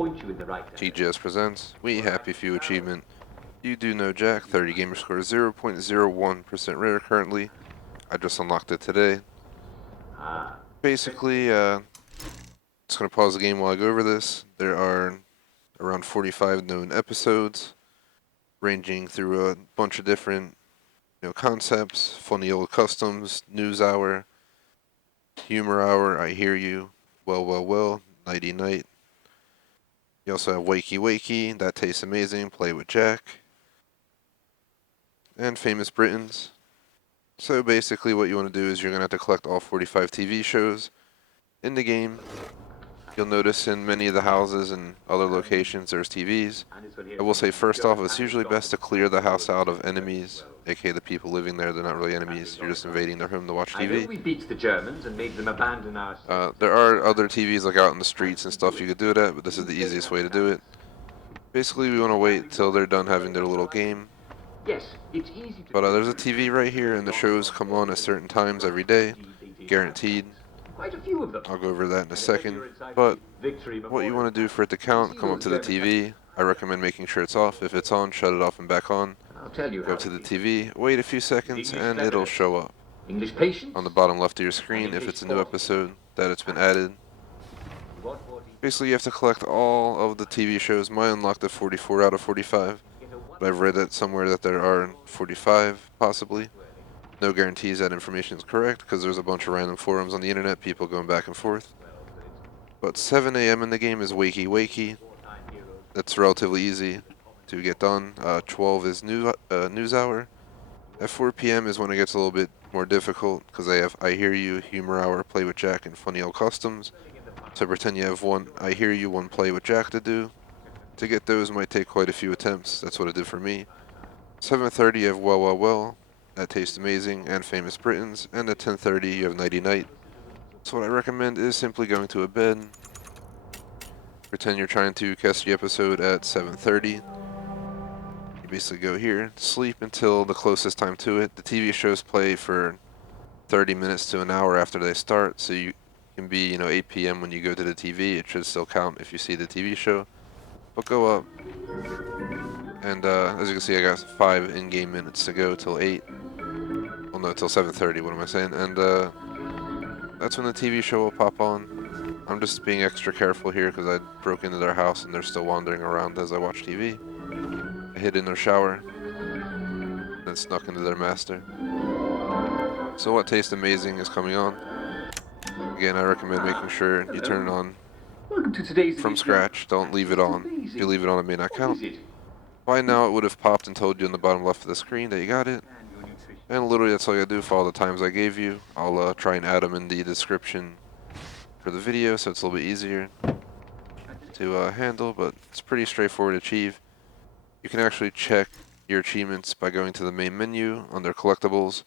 point you in the right direction. TGS presents We Happy Few achievement. You do know Jack, 30 gamer score, 0.01% rare currently. I just unlocked it today. Basically, just going to pause the game while I go over this. There are around 45 known episodes, ranging through a bunch of different concepts, funny old customs, news hour, humor hour, I hear you, well, nighty night. You also have Wakey Wakey, that tastes amazing, play with Jack, and Famous Britons. So basically what you want to do is you're going to have to collect all 45 TV shows in the game. You'll notice in many of the houses and other locations there's TVs. I will say first off, it's usually best to clear the house out of enemies, aka the people living there. They're not really enemies, you're just invading their home to watch I know TV. we beat the Germans and made them abandon our... There are other TVs like out in the streets and stuff you could do it at, but this is the easiest way to do it. Basically, we want to wait till they're done having their little game. Yes, it's easy to... But there's a TV right here, and the shows come on at certain times every day, guaranteed. Quite a few of them. I'll go over that in a second. But what you want to do for it to count, come up to the TV. I recommend making sure it's off. If it's on, shut it off and back on. I'll tell you Go to the TV, wait a few seconds, and it'll show up English patience on the bottom left of your screen if it's a new episode that it's been added. Basically, you have to collect all of the TV shows. Mine unlocked at 44 out of 45. But I've read that somewhere that there are 45, possibly. No guarantees that information is correct, because there's a bunch of random forums on the internet, people going back and forth. But 7 a.m. in the game is Wakey Wakey. That's relatively easy to get done. 12 is news hour. At 4 p.m. is when it gets a little bit more difficult, because they have I Hear You, Humor Hour, Play with Jack, and Funny Old Customs. So pretend you have one I Hear You, one Play with Jack to do. To get those might take quite a few attempts. That's what it did for me. 7:30 you have Well, that tastes amazing, and Famous Britons, and at 10:30 you have Nighty Night. So what I recommend is simply going to a bed. Pretend you're trying to catch the episode at 7:30. You basically go here, sleep until the closest time to it. The TV shows play for 30 minutes to an hour after they start, so you can be 8 p.m. when you go to the TV. It should still count if you see the TV show. But go up. And as you can see, I got 5 in-game minutes to go till 8. Well, no, till 7:30. What am I saying? And that's when the TV show will pop on. I'm just being extra careful here because I broke into their house and they're still wandering around as I watch TV. I hid in their shower, then snuck into their master. So what tastes amazing is coming on. Again, I recommend making sure you turn it on from scratch. Don't leave it on. If you leave it on, it may not count. By now, it would have popped and told you on the bottom left of the screen that you got it. And literally, that's all you gotta do for all the times I gave you. I'll try and add them in the description for the video, so it's a little bit easier to handle, but it's pretty straightforward to achieve. You can actually check your achievements by going to the main menu under collectibles.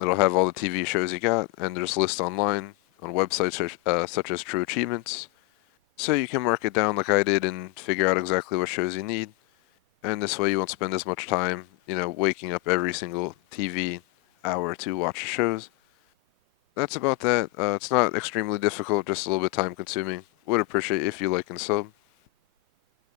It'll have all the TV shows you got, and there's lists online on websites such as True Achievements. So you can mark it down like I did and figure out exactly what shows you need. And this way you won't spend as much time, waking up every single TV hour to watch the shows. That's about that. It's not extremely difficult, just a little bit time consuming. Would appreciate if you like and sub.